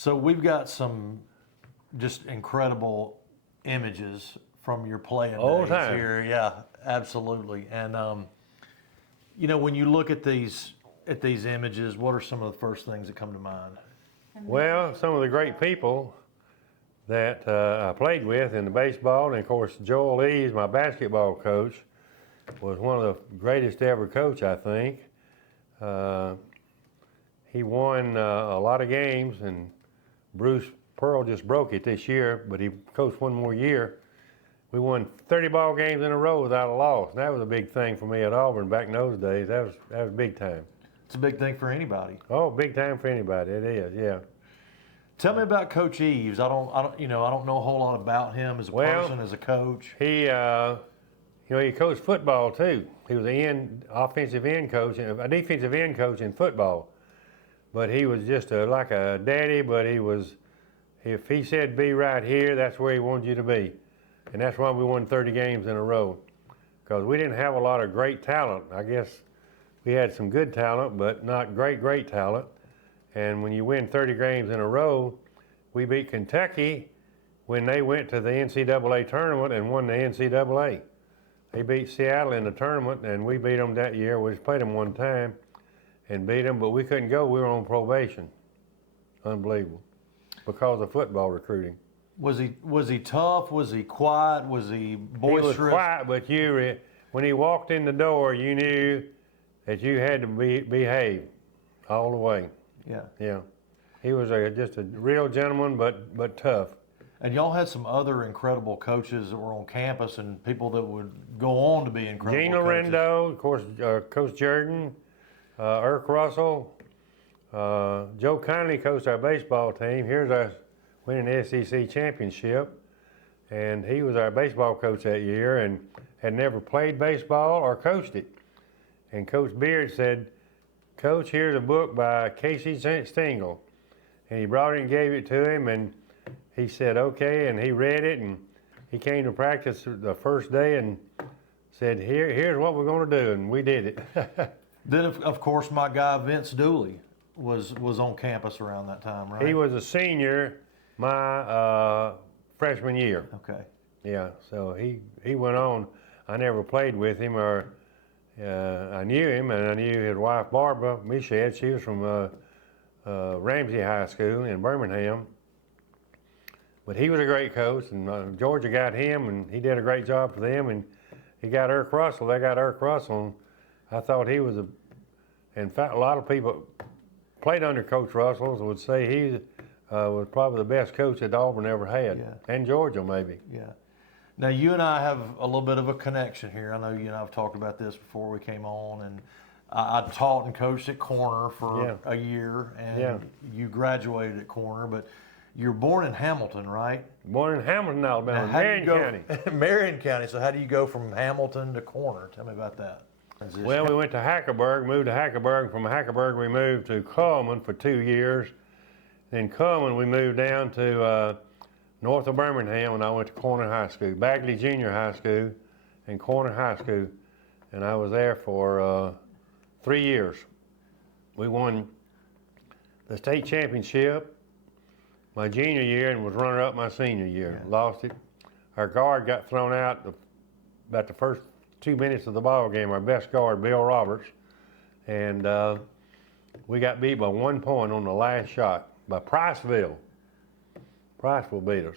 So we've got some just incredible images from your playing Old days time. here. Yeah, absolutely. And you know, when you look at these images, what are some of the first things that come to mind? Well, some of the great people that I played with in the baseball, and of course Joel Lees, my basketball coach, was one of the greatest ever coach, I think. He won a lot of games, and Bruce Pearl just broke it this year, but he coached one more year. We won 30 ball games in a row without a loss. And that was a big thing for me at Auburn back in those days. That was big time. It's a big thing for anybody. Oh, big time for anybody. It is, yeah. Tell me about Coach Eves. I don't know a whole lot about him as a person, as a coach. He, he coached football too. He was an offensive end coach, a defensive end coach in football. But he was just like a daddy. But if he said be right here, that's where he wanted you to be, and that's why we won 30 games in a row. Because we didn't have a lot of great talent. I guess we had some good talent, but not great talent. And when you win 30 games in a row, we beat Kentucky when they went to the NCAA tournament and won the NCAA. They beat Seattle in the tournament, and we beat them that year. We just played them one time and beat them, but we couldn't go. We were on probation. Unbelievable. Because of football recruiting. Was he tough? Was he quiet? Was he boisterous? He was quiet, but when he walked in the door, you knew that you had to behave all the way. Yeah. Yeah. He was just a real gentleman, but tough. And y'all had some other incredible coaches that were on campus and people that would go on to be incredible Gene coaches. Lorendo, of course, Coach Jordan, Erk Russell, Joe Conley coached our baseball team. Here's us winning the SEC championship, and he was our baseball coach that year and had never played baseball or coached it. And Coach Beard said, "Coach, here's a book by Casey Stengel." And he brought it and gave it to him, and he said, okay, and he read it, and he came to practice the first day and said, here's what we're going to do, and we did it. Then, of course, my guy Vince Dooley was on campus around that time, right? He was a senior my freshman year. Okay. Yeah, so he went on. I never played with him, or I knew him, and I knew his wife, Barbara Michette. She was from Ramsey High School in Birmingham. But he was a great coach, and Georgia got him, and he did a great job for them, and he got Erk Russell. They got Erk Russell, and I thought he was in fact, a lot of people played under Coach Russell would say he was probably the best coach that Auburn ever had, and Georgia maybe. Yeah. Now, you and I have a little bit of a connection here. I know you and I have talked about this before we came on, and I taught and coached at corner for a year, and you graduated at corner, but you're born in Hamilton, right? Born in Hamilton, Alabama, Marion County. Marion County. So how do you go from Hamilton to corner? Tell me about that. Well, we went to Hackleburg, moved to Hackleburg. From Hackleburg, we moved to Cullman for 2 years. Then Cullman, we moved down to north of Birmingham, and I went to Corner High School, Bagley Junior High School, and Corner High School. And I was there for 3 years. We won the state championship my junior year and was runner-up my senior year. Lost it. Our guard got thrown out about the first 2 minutes of the ball game. Our best guard, Bill Roberts, and we got beat by 1 point on the last shot by Priceville. Priceville beat us.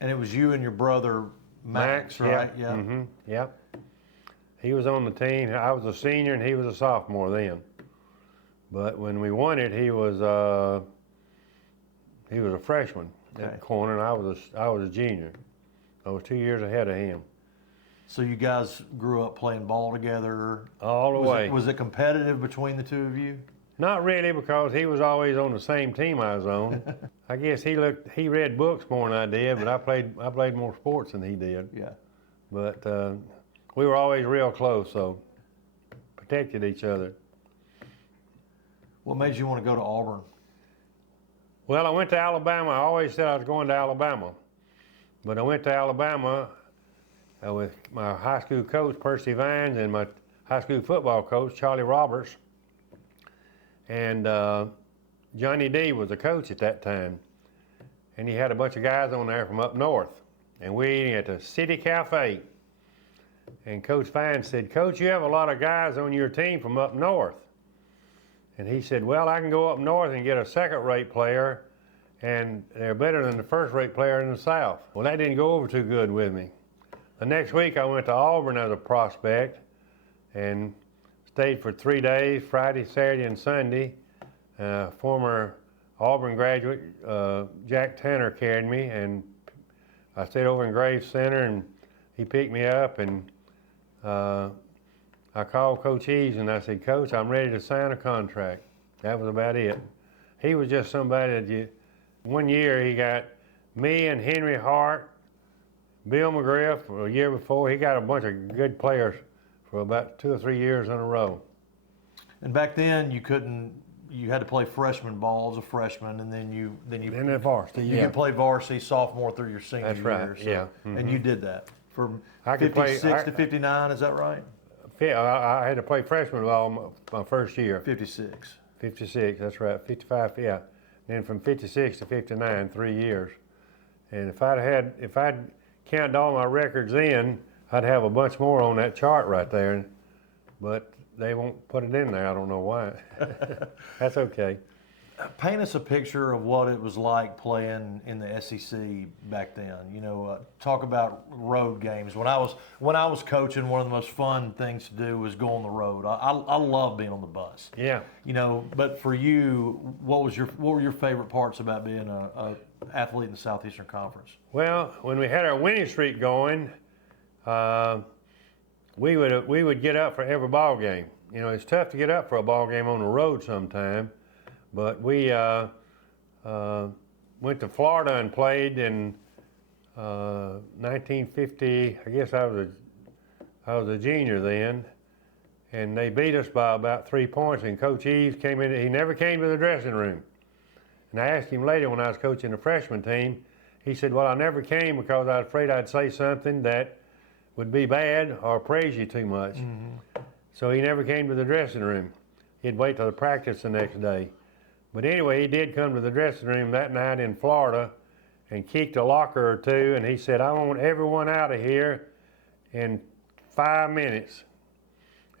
And it was you and your brother Max, right? Yeah. Mm-hmm. Yep. He was on the team. I was a senior and he was a sophomore then. But when we won it, he was a freshman at corner, and I was a junior. I was 2 years ahead of him. So you guys grew up playing ball together? All the way. Was it competitive between the two of you? Not really, because he was always on the same team I was on. I guess he read books more than I did, but I played more sports than he did. Yeah. But we were always real close, so protected each other. What made you want to go to Auburn? Well, I went to Alabama. I always said I was going to Alabama. But I went to Alabama with my high school coach, Percy Vines, and my high school football coach, Charlie Roberts. And Johnny D was the coach at that time, and he had a bunch of guys on there from up north, and we're eating at the City Cafe. And Coach Fine said, "Coach, you have a lot of guys on your team from up north." And he said, "Well, I can go up north and get a second-rate player, and they're better than the first-rate player in the South." Well, that didn't go over too good with me. The next week, I went to Auburn as a prospect and stayed for 3 days, Friday, Saturday, and Sunday. Former Auburn graduate, Jack Tanner, carried me, and I stayed over in Graves Center, and he picked me up, and I called Coach Eves and I said, "Coach, I'm ready to sign a contract." That was about it. He was just somebody that one year he got me and Henry Hart, Bill McGriff, a year before. He got a bunch of good players for about 2 or 3 years in a row. And back then you had to play freshman ball as a freshman, and then you the varsity. You could play varsity sophomore through your senior That's year. right. So, Yeah. Mm-hmm. And you did that from I could 56 to 59. Is that right? I had to play freshman ball my first year. 56. 56, that's right. 55, yeah. Then from 56 to 59, 3 years. And if I'd counted all my records in, I'd have a bunch more on that chart right there. But they won't put it in there. I don't know why. That's okay. Paint us a picture of what it was like playing in the SEC back then. Talk about road games. When I was coaching, one of the most fun things to do was go on the road. I love being on the bus. Yeah. But for you, what were your favorite parts about being a athlete in the Southeastern Conference? Well, when we had our winning streak going, we would get up for every ball game. It's tough to get up for a ball game on the road sometime. But we went to Florida and played in 1950. I guess I was a junior then, and they beat us by about 3 points. And Coach Eves came in. He never came to the dressing room. And I asked him later when I was coaching the freshman team. He said, "Well, I never came because I was afraid I'd say something that would be bad or praise you too much." Mm-hmm. So he never came to the dressing room. He'd wait till the practice the next day. But anyway, he did come to the dressing room that night in Florida and kicked a locker or two, and he said, "I want everyone out of here in 5 minutes."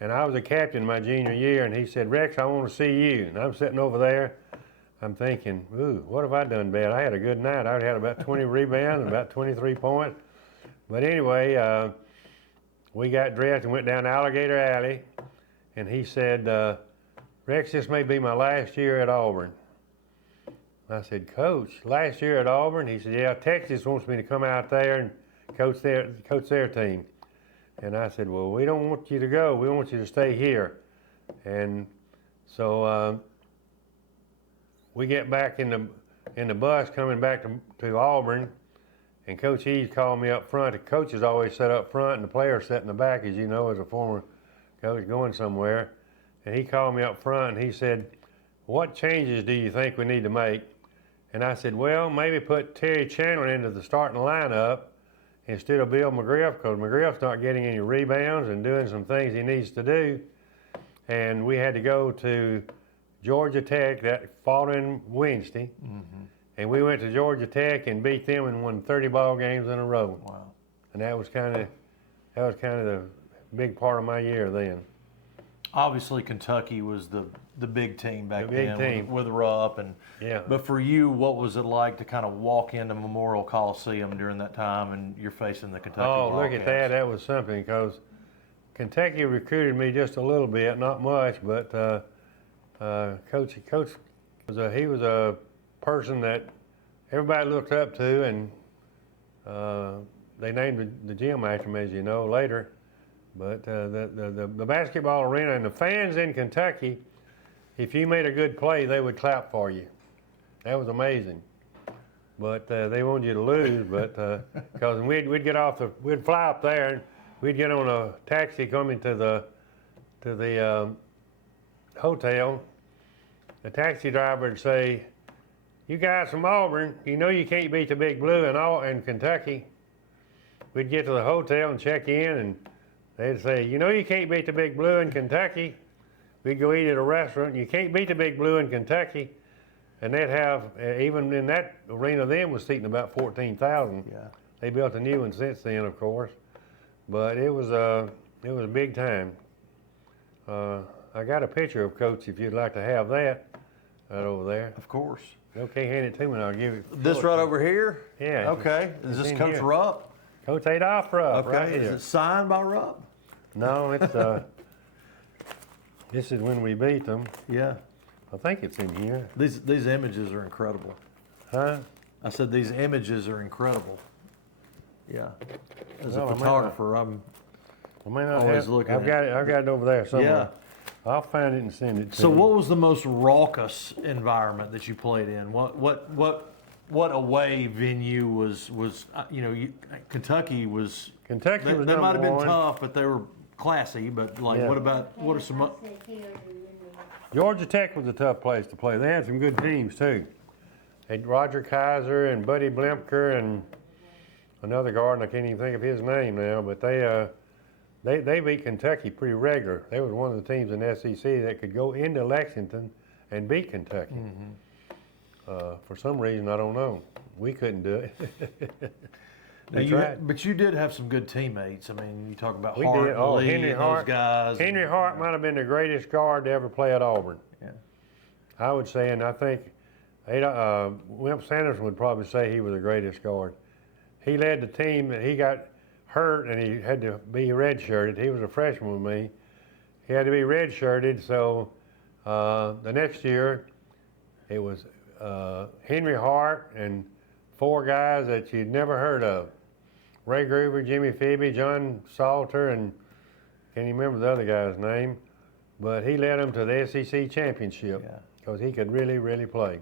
And I was a captain my junior year, and he said, "Rex, I want to see you." And I'm sitting over there, I'm thinking, "Ooh, what have I done bad?" I had a good night. I had about 20 rebounds and about 23 points. But anyway, we got dressed and went down Alligator Alley, and he said, "Rex, this may be my last year at Auburn." I said, "Coach, last year at Auburn?" He said, "Yeah, Texas wants me to come out there and coach their team." And I said, "Well, we don't want you to go. We want you to stay here." And so we get back in the bus coming back to Auburn, and Coach Eves called me up front. The coaches always sat up front, and the players sat in the back, as you know, as a former coach going somewhere. And he called me up front and he said, "What changes do you think we need to make?" And I said, "Well, maybe put Terry Chandler into the starting lineup instead of Bill McGriff, because McGriff's not getting any rebounds and doing some things he needs to do." And we had to go to Georgia Tech that following Wednesday. Mm-hmm. And we went to Georgia Tech and beat them and won 30 ball games in a row. Wow. And that was kind of the big part of my year then. Obviously, Kentucky was the big team back then. Team. With Rupp and yeah. But for you, what was it like to kind of walk into Memorial Coliseum during that time, and you're facing the Kentucky Wildcats? Look at that! That was something, because Kentucky recruited me just a little bit, not much, but Coach was a person that everybody looked up to, and they named the gym after him, as you know, later. But the basketball arena and the fans in Kentucky, if you made a good play, they would clap for you. That was amazing. But they wanted you to lose, but because we'd fly up there, and we'd get on a taxi coming to the hotel. The taxi driver would say, "You guys from Auburn, you know you can't beat the Big Blue in Kentucky." We'd get to the hotel and check in, and they'd say, "You know you can't beat the Big Blue in Kentucky." We'd go eat at a restaurant. "You can't beat the Big Blue in Kentucky." And they'd have, even in that arena then was seating about 14,000. Yeah. They built a new one since then, of course. But it was a big time. I got a picture of Coach if you'd like to have that right over there. Of course. Okay, hand it to me and I'll give it. This right over here? Yeah. Okay. Is this Coach Rupp? Coach Adolph Rupp, Okay. right here. Is it signed by Rupp? No, it's this is when we beat them. Yeah. I think it's in here. These images are incredible. Huh? I said these images are incredible. Yeah. As a Well, photographer, I'm always looking. I've got it over there somewhere. Yeah. I'll find it and send it to So you. what was the most raucous environment that you played in? What away venue was Kentucky was. Kentucky was They might have been number one. tough, but they were classy. But like, Yeah. what are some? Georgia Tech was a tough place to play. They had some good teams too. Had Roger Kaiser and Buddy Blimker and another guard, and I can't even think of his name now. But they beat Kentucky pretty regular. They was one of the teams in the SEC that could go into Lexington and beat Kentucky. Mm-hmm. For some reason, I don't know. We couldn't do it. But you did have some good teammates. I mean, you talk about We Hart, did. Oh, Lee, Henry and Hart. those guys. Henry Hart might have been the greatest guard to ever play at Auburn. Yeah. I would say, and I think Wimp Sanderson would probably say he was the greatest guard. He led the team, and he got hurt, and he had to be redshirted. He was a freshman with me. He had to be redshirted, so the next year it was Henry Hart and 4 guys that you'd never heard of. Ray Groover, Jimmy Phoebe, John Salter, and can't even remember the other guy's name, but he led them to the SEC championship because he could really, really play.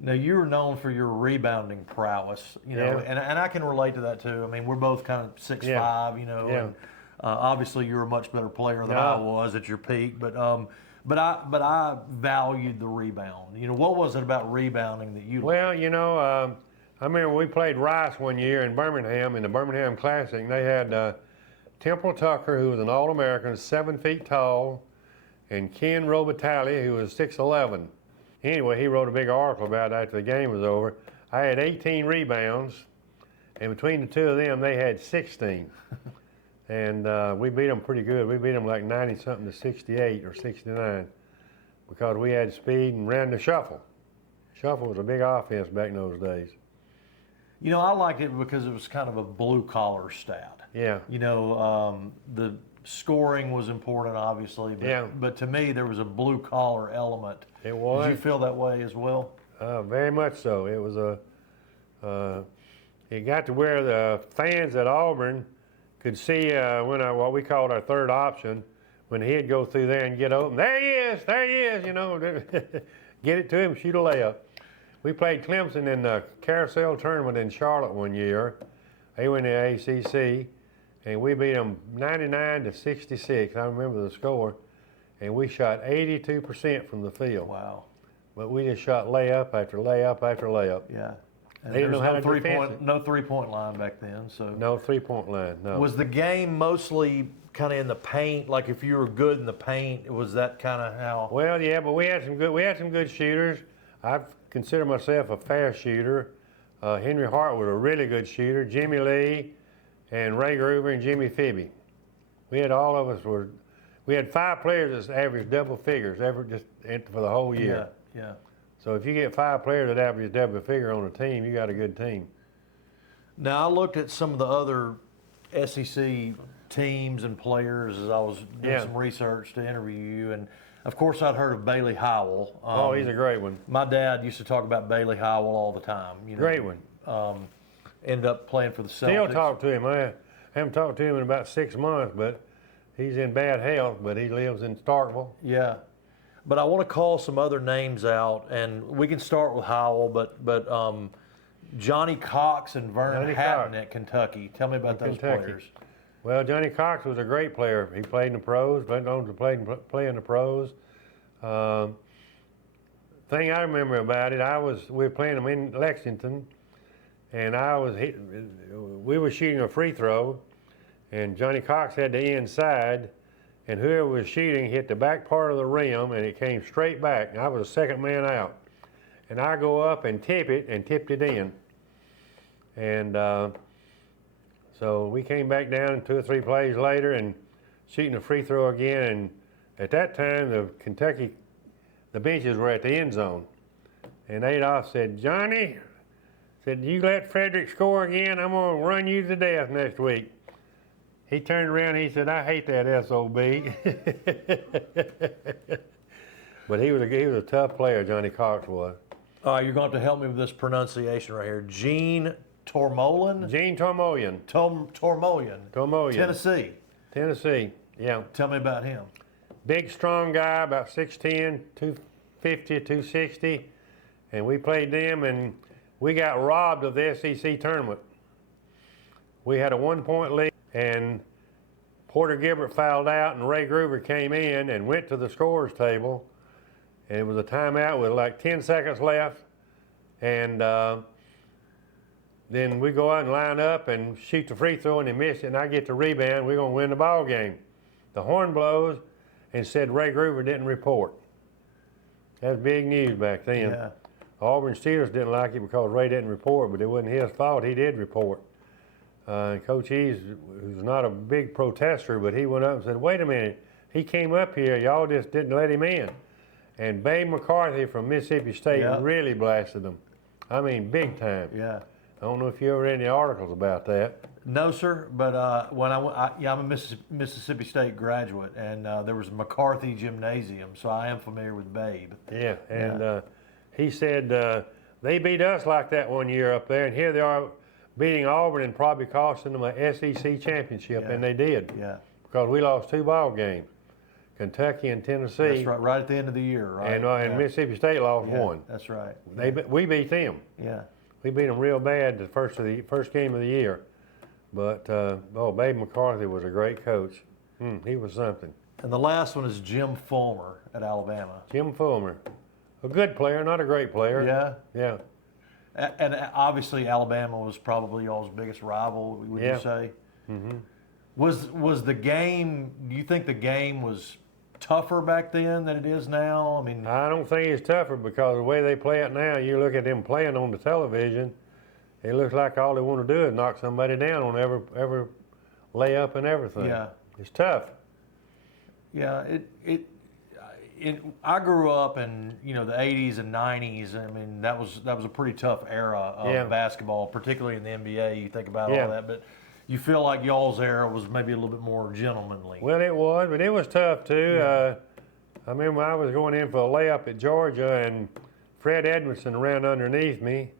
Now, you were known for your rebounding prowess, and I can relate to that too. I mean, we're both kind of 6'5", and obviously you're a much better player than I was at your peak, but I valued the rebound. What was it about rebounding that you liked? Well, I remember we played Rice one year in Birmingham, in the Birmingham Classic. They had Temple Tucker, who was an All-American, 7 feet tall, and Ken Robitaille, who was 6'11". Anyway, he wrote a big article about it after the game was over. I had 18 rebounds, and between the two of them, they had 16. And we beat them pretty good. We beat them like 90-something to 68 or 69 because we had speed and ran the shuffle. Shuffle was a big offense back in those days. I liked it because it was kind of a blue-collar stat. Yeah. The scoring was important, obviously, but to me, there was a blue-collar element. It was. Did you feel that way as well? Very much so. It was it got to where the fans at Auburn could see what we called our third option, when he'd go through there and get open. There he is, get it to him, shoot a layup. We played Clemson in the carousel tournament in Charlotte one year. They went to the ACC, and we beat them 99 to 66. I remember the score, and we shot 82% from the field. Wow. But we just shot layup after layup after layup. Yeah. And They didn't know how to no three-point line back then. So no 3-point line, no. Was the game mostly kind of in the paint? Like if you were good in the paint, was that kind of how? Well, yeah, but we had some good shooters. I consider myself a fast shooter. Henry Hart was a really good shooter. Jimmy Lee, and Ray Groover and Jimmy Phoebe. We had we had 5 players that averaged double figures for the whole year. Yeah. So if you get 5 players that average double figure on a team, you got a good team. Now I looked at some of the other SEC teams and players as I was doing some research to interview you, and of course I'd heard of Bailey Howell. He's a great one. My dad used to talk about Bailey Howell all the time. Great one. Ended up playing for the Celtics. Still talk to him. I haven't talked to him in about 6 months, but he's in bad health, but he lives in Starkville. Yeah. But I want to call some other names out, and we can start with Howell, but Johnny Cox and Vernon Hatton at Kentucky. Tell me about those players. Well, Johnny Cox was a great player. He played in the pros, went on to play in the pros. Thing I remember about it, we were playing them in Lexington, and we were shooting a free throw, and Johnny Cox had the inside, and whoever was shooting hit the back part of the rim, and it came straight back. And I was the second man out. and I go up and tip it, and tipped it in. And so we came back down 2 or 3 plays later and shooting a free throw again. And at that time, the benches were at the end zone. And Adolph said, Johnny, said, you let Frederick score again, I'm going to run you to death next week. He turned around and he said, I hate that SOB. But he was a tough player, Johnny Cox was. All right, you're going to have to help me with this pronunciation right here. Gene Tormolen? Gene Tormolen. Tormolen. Tennessee. Tennessee, yeah. Tell me about him. Big, strong guy, about 6'10", 250, 260. And we played them, and we got robbed of the SEC tournament. We had a 1-point lead, and Porter Gilbert fouled out, and Ray Groover came in and went to the scorer's table. And it was a timeout with like 10 seconds left. And then we go out and line up and shoot the free throw, and they miss it, and I get the rebound. We're going to win the ball game. The horn blows and said Ray Groover didn't report. That was big news back then. Yeah. Auburn Steelers didn't like it because Ray didn't report, but it wasn't his fault. He did report. Coach Eves, who's not a big protester, but he went up and said, wait a minute. He came up here. Y'all just didn't let him in. And Babe McCarthy from Mississippi State really blasted him. I mean, big time. Yeah. I don't know if you ever read any articles about that. No, sir. But when I'm a Mississippi State graduate, and there was McCarthy Gymnasium, so I am familiar with Babe. Yeah, and he said they beat us like that one year up there, and here they are beating Auburn and probably costing them a SEC championship, and they did. Yeah. Because we lost 2 ball games, Kentucky and Tennessee. That's right, right at the end of the year, right? And Mississippi State lost 1. That's right. We beat them. Yeah. We beat them real bad the first game of the year. But, Babe McCarthy was a great coach. He was something. And the last one is Jim Fulmer at Alabama. Jim Fulmer. A good player, not a great player. Yeah? Yeah. And obviously Alabama was probably y'all's biggest rival, would you say? Mm-hmm. Was the game, do you think the game was tougher back then than it is now? I mean, I don't think it's tougher because the way they play it now, you look at them playing on the television, it looks like all they want to do is knock somebody down on every layup and everything. Yeah. It's tough. Yeah, I grew up in the 80s and 90s. I mean, that was a pretty tough era of basketball, particularly in the NBA. You think about all that, but you feel like y'all's era was maybe a little bit more gentlemanly. Well, it was, but it was tough too. I remember I was going in for a layup at Georgia, and Fred Edmondson ran underneath me,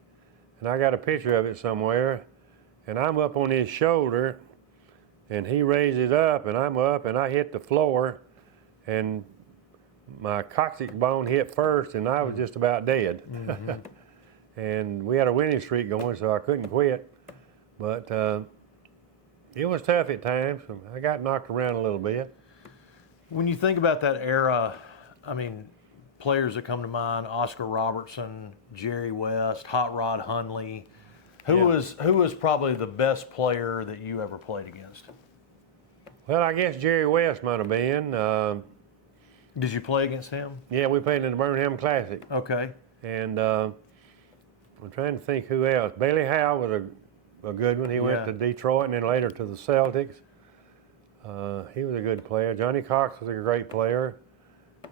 and I got a picture of it somewhere. And I'm up on his shoulder, and he raises up, and I'm up, and I hit the floor, and my coccyx bone hit first, and I was just about dead. Mm-hmm. And we had a winning streak going, so I couldn't quit. But it was tough at times. I got knocked around a little bit. When you think about that era, I mean, players that come to mind: Oscar Robertson, Jerry West, Hot Rod Hundley. Who was probably the best player that you ever played against? Well, I guess Jerry West might have been. Did you play against him? Yeah, we played in the Birmingham Classic. Okay. And I'm trying to think who else. Bailey Howell was a good one. He went to Detroit and then later to the Celtics. He was a good player. Johnny Cox was a great player.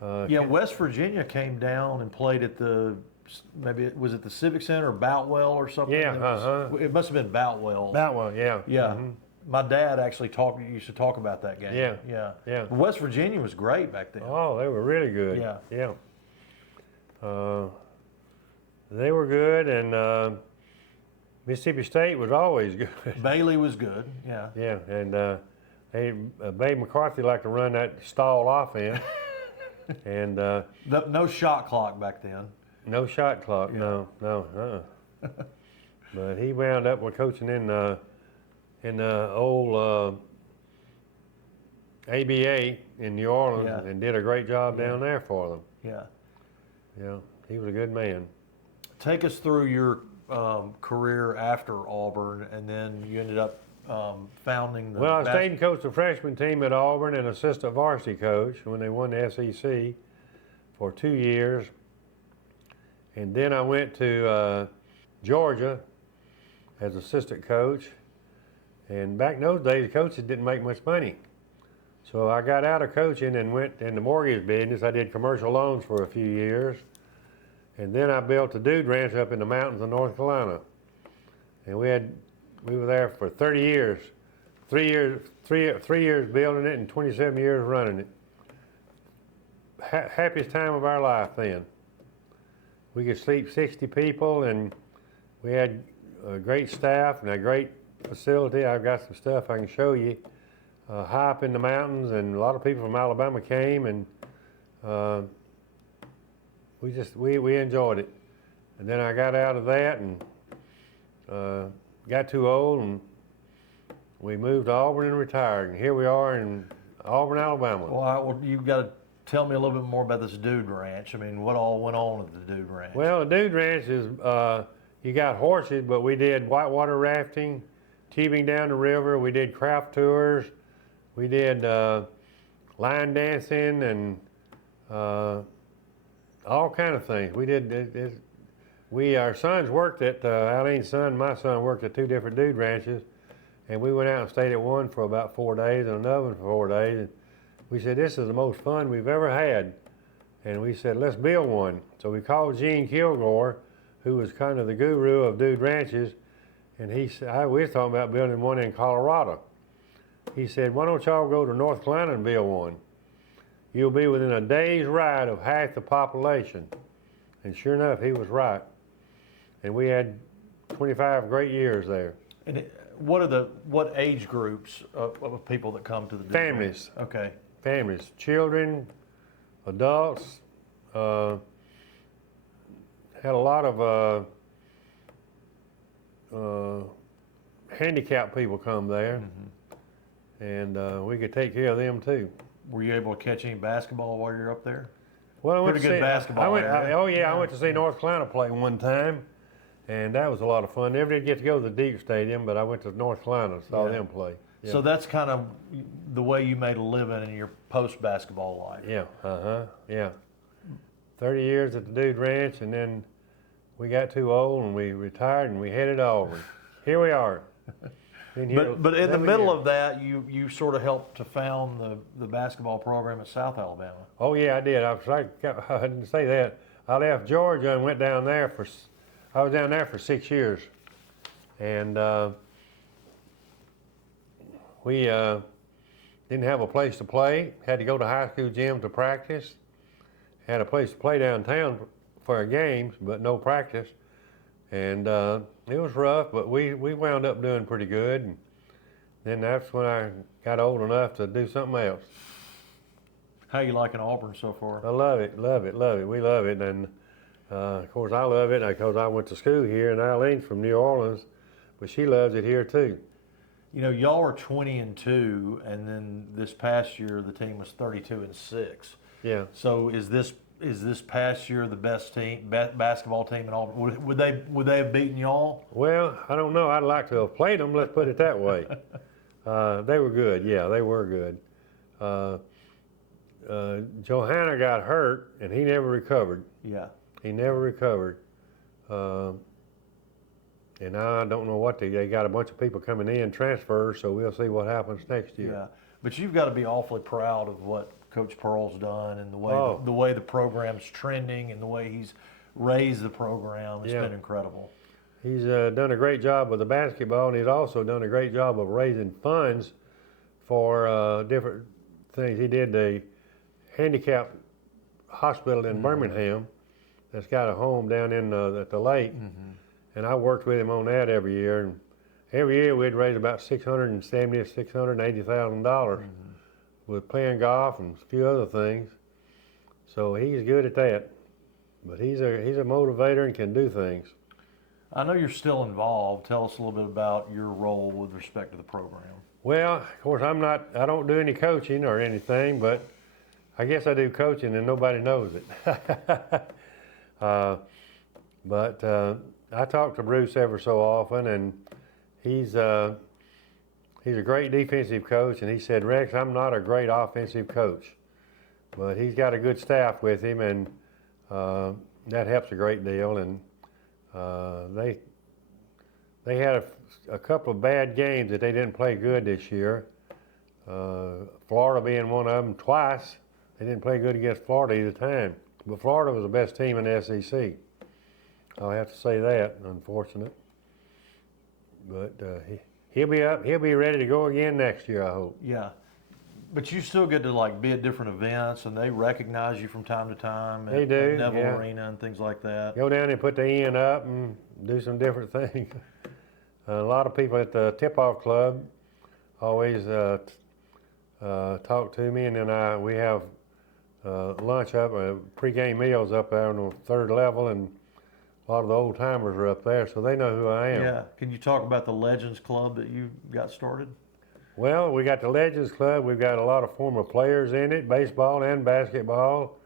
West Virginia came down and played at was it the Civic Center or Boutwell or something? Yeah, It must have been Boutwell. Boutwell, yeah. Yeah. Mm-hmm. My dad actually used to talk about that game. Yeah. West Virginia was great back then. Oh, they were really good. Yeah. They were good, and Mississippi State was always good. Bailey was good. Yeah. Yeah, and Babe McCarthy liked to run that stall offense, and no shot clock back then. No shot clock. Yeah. No. But he wound up with coaching in the old ABA in New Orleans and did a great job down there for them. Yeah, he was a good man. Take us through your career after Auburn, and then you ended up founding the... Well, I stayed and coached the freshman team at Auburn and assistant varsity coach when they won the SEC for 2 years. And then I went to Georgia as assistant coach. And back in those days, coaches didn't make much money. So I got out of coaching and went in the mortgage business. I did commercial loans for a few years. And then I built a dude ranch up in the mountains of North Carolina. And we were there for 30 years. 3 years building it and 27 years running it. Happiest time of our life then. We could sleep 60 people, and we had a great staff and a great facility. I've got some stuff I can show you. High up in the mountains, and a lot of people from Alabama came, and we enjoyed it. And then I got out of that and got too old, and we moved to Auburn and retired. And here we are in Auburn, Alabama. Well, you've got to tell me a little bit more about this dude ranch. I mean, what all went on at the dude ranch? Well, the dude ranch is, you got horses, but we did whitewater rafting, tubing down the river. We did craft tours. We did line dancing and all kind of things. We did. Our sons worked at Eileen's son, my son worked at 2 different dude ranches, and we went out and stayed at one for about 4 days and another one for 4 days. And we said, this is the most fun we've ever had. And we said, let's build one. So we called Gene Kilgore, who was kind of the guru of dude ranches, and we was talking about building one in Colorado. He said, why don't y'all go to North Carolina and build one? You'll be within a day's ride of half the population. And sure enough, he was right. And we had 25 great years there. And what age groups of people that come to the dude Families. ranch? Okay. Families, children, adults. Had a lot of handicapped people come there, and we could take care of them too. Were you able to catch any basketball while you're up there? Well, I went Pretty to good see, basketball. I went to see North Carolina play one time, and that was a lot of fun. Never did get to go to the Deep Stadium, but I went to North Carolina and saw them play. Yeah. So that's kind of the way you made a living in your post-basketball life. Yeah, yeah. 30 years at the Dude Ranch, and then we got too old and we retired and we headed to Auburn. Here we are. But in the middle of that, you sort of helped to found the basketball program at South Alabama. Oh yeah, I did. I didn't say that. I left Georgia and went down there I was down there for 6 years, and we didn't have a place to play. Had to go to high school gym to practice. Had a place to play downtown for our games, but no practice. And it was rough, but we wound up doing pretty good. And then that's when I got old enough to do something else. How you liking Auburn so far? I love it, love it, love it. We love it. And of course I love it because I went to school here, and Eileen's from New Orleans, but she loves it here too. You know, y'all are 20-2, and then this past year the team was 32-6. Yeah. So is this past year the best basketball team in Auburn? Would they have beaten y'all? Well, I don't know. I'd like to have played them. Let's put it that way. They were good. Yeah, they were good. Johanna got hurt, and he never recovered. Yeah. He never recovered. And I don't know what they got a bunch of people coming in, transfers, so we'll see what happens next year. Yeah. But you've got to be awfully proud of what Coach Pearl's done and the way the program's trending and the way he's raised the program. It's been incredible. He's done a great job with the basketball, and he's also done a great job of raising funds for different things. He did the handicap hospital in Birmingham that's got a home down in at the lake, and I worked with him on that every year. And every year we'd raise about $670,000 to $680,000 with playing golf and a few other things. So he's good at that. But he's a motivator and can do things. I know you're still involved. Tell us a little bit about your role with respect to the program. Well, of course, I don't do any coaching or anything, but I guess I do coaching and nobody knows it. But I talk to Bruce ever so often, and he's a great defensive coach, and he said, Rex, I'm not a great offensive coach, but he's got a good staff with him, and that helps a great deal. And they had a couple of bad games that they didn't play good this year. Florida being one of them twice. They didn't play good against Florida either time. But Florida was the best team in the SEC. I'll have to say that, unfortunate. But he'll be up. He'll be ready to go again next year, I hope. Yeah. But you still get to like be at different events, and they recognize you from time to time. They do, at Neville yeah. Arena and things like that. Go down and put the end up and do some different things. A lot of people at the tip-off club always talk to me, and then we have lunch up, pre-game meals up there on the third level, and a lot of the old timers are up there, so they know who I am. Yeah. Can you talk about the Legends Club that you got started? Well, we got the Legends Club. We've got a lot of former players in it, baseball and basketball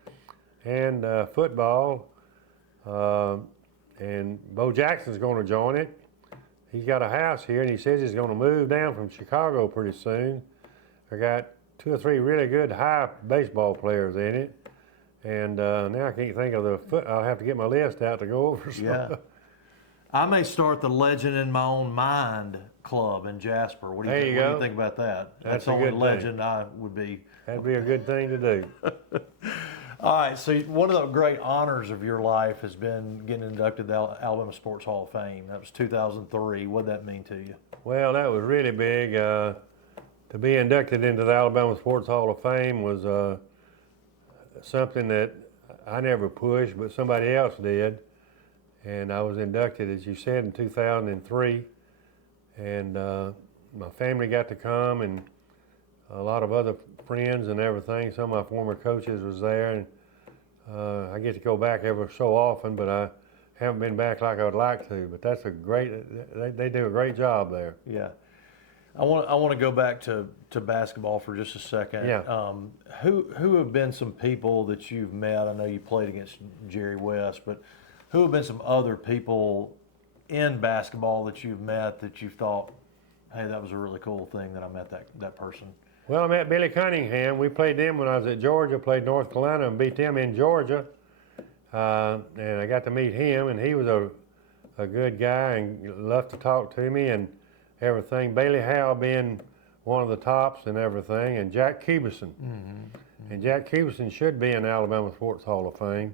and football. And Bo Jackson's going to join it. He's got a house here, and he says he's going to move down from Chicago pretty soon. I got 2 or 3 really good high baseball players in it. And now I can't think of I'll have to get my list out to go over some. Yeah. I may start the Legend in My Own Mind Club in Jasper. What do you think about that? That's the only legend I would be. That'd be a good thing to do. All right, so one of the great honors of your life has been getting inducted to the Alabama Sports Hall of Fame. That was 2003. What did that mean to you? Well, that was really big. To be inducted into the Alabama Sports Hall of Fame was something that I never pushed, but somebody else did. And I was inducted, as you said, in 2003. And my family got to come, and a lot of other friends and everything. Some of my former coaches was there, and I get to go back every so often, but I haven't been back like I would like to. But that's they do a great job there. Yeah. I want to go back to basketball for just a second. Yeah. Who have been some people that you've met? I know you played against Jerry West, but who have been some other people in basketball that you've met that you've thought, hey, that was a really cool thing that I met that person? Well, I met Billy Cunningham. We played them when I was at Georgia, played North Carolina and beat them in Georgia. And I got to meet him, and he was a good guy and loved to talk to me and everything. Bailey Howell being one of the tops and everything, and Jack Cubison. Mm-hmm. And Jack Cubison should be in the Alabama Sports Hall of Fame.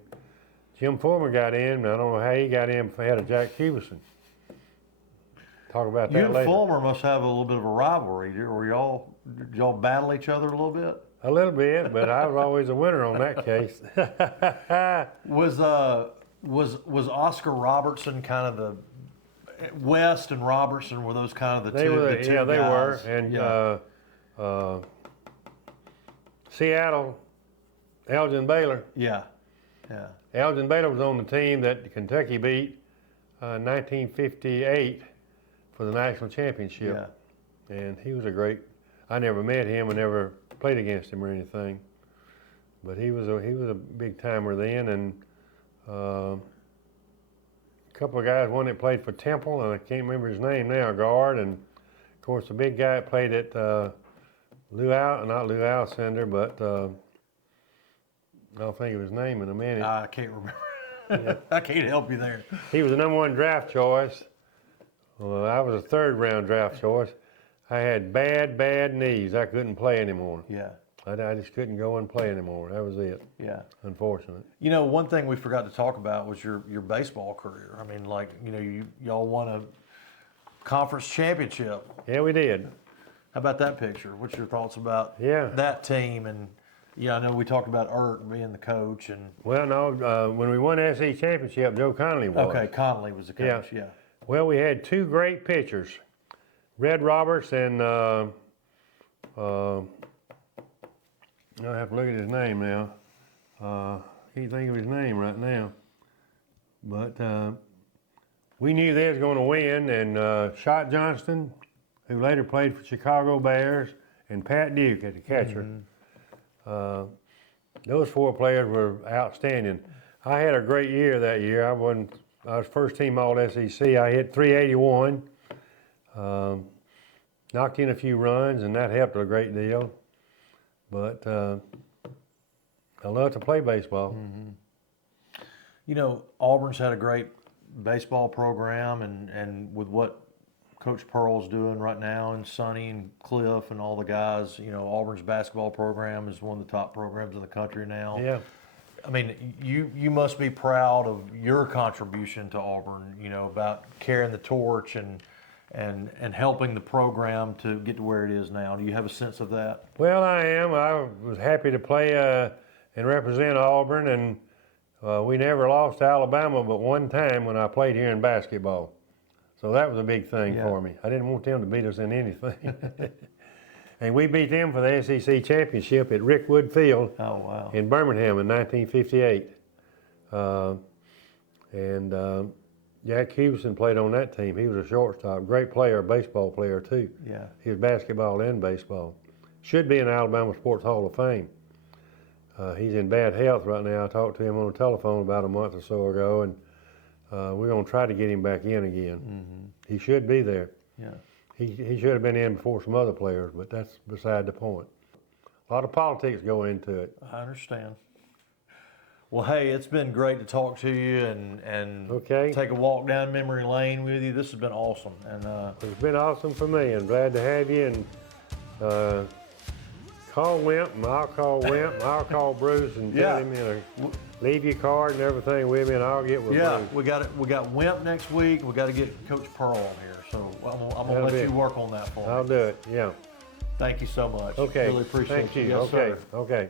Jim Foreman got in, but I don't know how he got in ahead of Jack Cubison. Talk about that later. You and Fulmer must have a little bit of a rivalry. Did y'all battle each other a little bit? A little bit, but I was always a winner on that case. Was Oscar Robertson kind of the West and Robertson, were those kind of the two guys? They were. And yeah. Seattle, Elgin Baylor. Yeah. Elgin Baylor was on the team that Kentucky beat in 1958 for the national championship. Yeah. And he was I never met him and never played against him or anything. But he was a big timer then, and a couple of guys, one that played for Temple, and I can't remember his name now, guard, and of course the big guy that played at not Lou Alcindor, but I'll think of his name in a minute. I can't remember. Yeah. I can't help you there. He was the #1 draft choice. Well, I was a 3rd round draft choice. I had bad knees. I couldn't play anymore. Yeah. I just couldn't go and play anymore. That was it. Yeah. Unfortunate. You know, one thing we forgot to talk about was your baseball career. I mean, like, you know, y'all won a conference championship. Yeah, we did. How about that picture? What's your thoughts about that team? And yeah, I know we talked about Erk being the coach. And well, no, when we won the SEC championship, Joe Connolly was. Okay, Connolly was the coach. Yeah. Well, we had 2 great pitchers, Red Roberts and I have to look at his name now. Can't think of his name right now. But we knew they was going to win, and Shot Johnston, who later played for Chicago Bears, and Pat Duke at the catcher. Mm-hmm. Those 4 players were outstanding. I had a great year that year. I was first team All-SEC. I hit .381, knocked in a few runs, and that helped a great deal. But I love to play baseball. Mm-hmm. You know, Auburn's had a great baseball program, and with what Coach Pearl's doing right now, and Sonny and Cliff and all the guys, you know, Auburn's basketball program is one of the top programs in the country now. Yeah. I mean, you must be proud of your contribution to Auburn, you know, about carrying the torch and helping the program to get to where it is now. Do you have a sense of that? Well, I am. I was happy to play and represent Auburn, and we never lost to Alabama but one time when I played here in basketball. So that was a big thing for me. I didn't want them to beat us in anything. And we beat them for the SEC championship at Rickwood Field in Birmingham in 1958. Jack Hewson played on that team. He was a shortstop, great player, baseball player too. Yeah. He was basketball and baseball. Should be in the Alabama Sports Hall of Fame. He's in bad health right now. I talked to him on the telephone about a month or so ago, and we're going to try to get him back in again. Mm-hmm. He should be there. Yeah. He should have been in before some other players, but that's beside the point. A lot of politics go into it. I understand. Well, hey, it's been great to talk to you and take a walk down memory lane with you. This has been awesome. And it's been awesome for me. I'm glad to have you. And call Wimp, and I'll call Wimp, and I'll call Bruce and tell him, you know, leave your card and everything with me, and I'll get with Bruce. We got Wimp next week. We got to get Coach Pearl on here. So I'm gonna let you work on that for me. I'll do it. Yeah. Thank you so much. Okay. Really appreciate you. Yes, okay. Sir. Okay.